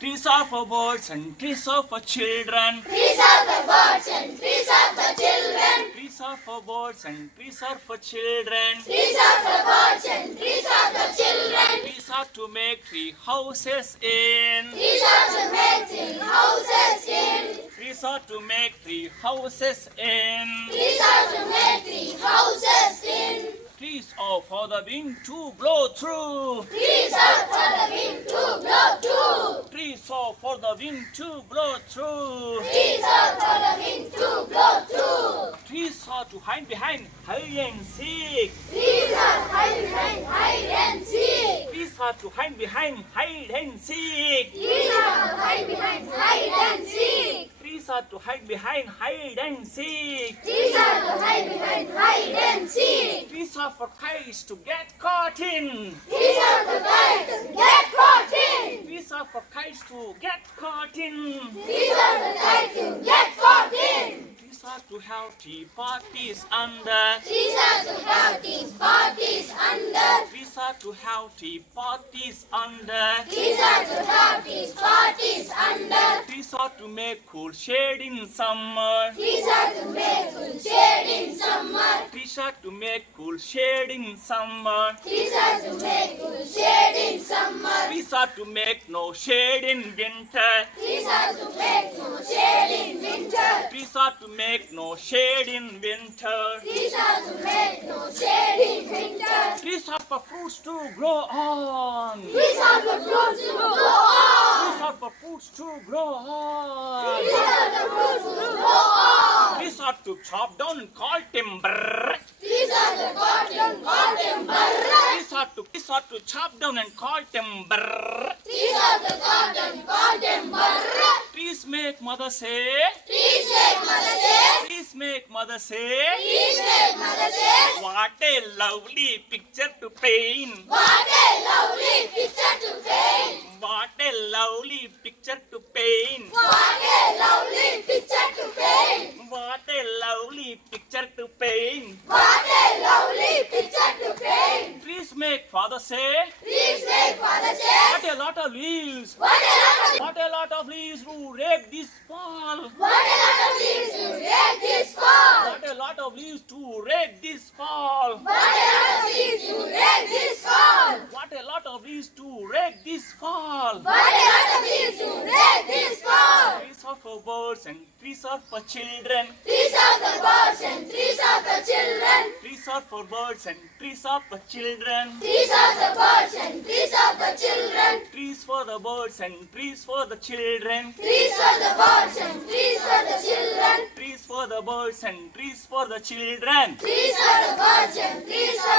Trees are for birds and trees are for children. Trees are for birds and trees are for children. Trees are for birds and trees are for children. Trees are for birds and trees are for children. Trees are to make tree houses in. Trees are to make tree houses in. Trees are to make tree houses in. Trees are to make tree houses in. Trees are for the wind to blow through. Trees are for the wind to blow through. Trees are for the wind to blow through. Trees are for the wind to blow through. Trees are to hide behind hide and seek. Trees are hide behind hide and seek. Trees are to hide behind hide and seek. Trees are to hide behind hide and seek. Trees are to hide behind hide and seek. Trees are to hide behind hide and seek. Trees are for kites to get caught in. Trees are to kites to get caught in. Trees are for kites to get caught in. Trees are to kites to get caught in. Trees are to have tea parties under. Trees are to have these parties under. Trees are to have tea parties under. Trees are to have these parties under. Trees are to make cool shade in summer. Trees are to make cool shade in summer. Trees are to make cool shade in summer. Trees are to make cool shade in summer. Trees are to make no shade in winter. Trees are to make no shade in winter. Trees are to make no shade in winter. Trees are to make no shade in winter. Trees are for fruits to grow on. Trees are for fruits to grow Trees on. are for fruits to grow on. Trees are for fruits to grow on. Trees are to chop down and call timber. Trees are the cotton timber. Trees are to chop down and call timber. Trees are the cotton timber. Trees make mother say. Trees make mother says. Trees make mother say. Trees make mother says. What a lovely picture to paint. What a lovely picture to paint. What a lovely picture to paint. What a lovely picture to paint. What a lovely picture to paint. What a lovely picture to paint. Trees make father say. Trees make father says. What a lot of leaves. What a lot of What a lot of leaves to rake this fall. what a lot of leaves to rake this fall. What a lot of leaves to rake this fall. What a lot of leaves to rake this fall. What a lot of leaves to rake this fall. What a lot of leaves to rake this fall. Trees are for birds and trees are for children. Trees are for birds and trees are for children. Trees are for birds and trees are for children. Trees are for birds and trees are for children. Trees for the birds and trees for the children. Trees for the birds and trees for the children. Trees for the birds and trees for the children. Trees for the birds and trees for